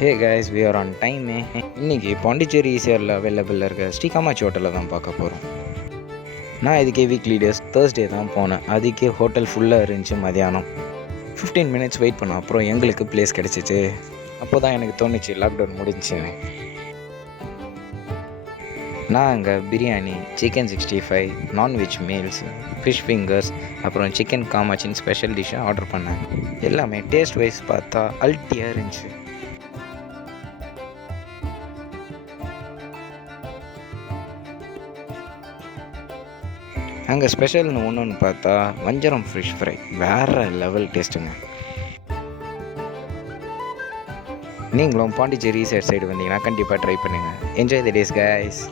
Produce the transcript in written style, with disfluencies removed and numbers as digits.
Hey guys, we are on time. இன்னைக்கு பாண்டிச்சேரி ஈசிஆரில் அவைலபிளில் இருக்க ஸ்ரீ காமாட்சி ஹோட்டலில் தான் பார்க்க போகிறோம். நான் இதுக்கே வீக்லி டேஸ் தேர்ஸ்டே தான் போனேன். அதுக்கே ஹோட்டல் ஃபுல்லாக இருந்துச்சு. மதியானம் 15 மினிட்ஸ் வெயிட் பண்ணோம். அப்புறம் எங்களுக்கு பிளேஸ் கிடச்சிச்சு. அப்போ தான் எனக்கு தோணுச்சு லாக்டவுன் முடிஞ்சுன்னு. நான் அங்கே biryani, chicken 65, non veg meals, fish fingers, அப்புறம் சிக்கன் காமாச்சின்னு ஸ்பெஷல் டிஷ்ஷாக ஆர்டர் பண்ணேன். எல்லாமே டேஸ்ட் வைஸ் பார்த்தா அல்ட்டியாக இருந்துச்சு. அங்கே ஸ்பெஷல்னு ஒன்று பார்த்தா வஞ்சரம் ஃபிஷ் ஃப்ரை வேறு லெவல் டேஸ்ட்டுங்க. நீங்களும் பாண்டிச்சேரி சைடு வந்தீங்கன்னா கண்டிப்பாக ட்ரை பண்ணுங்கள். Enjoy the days guys.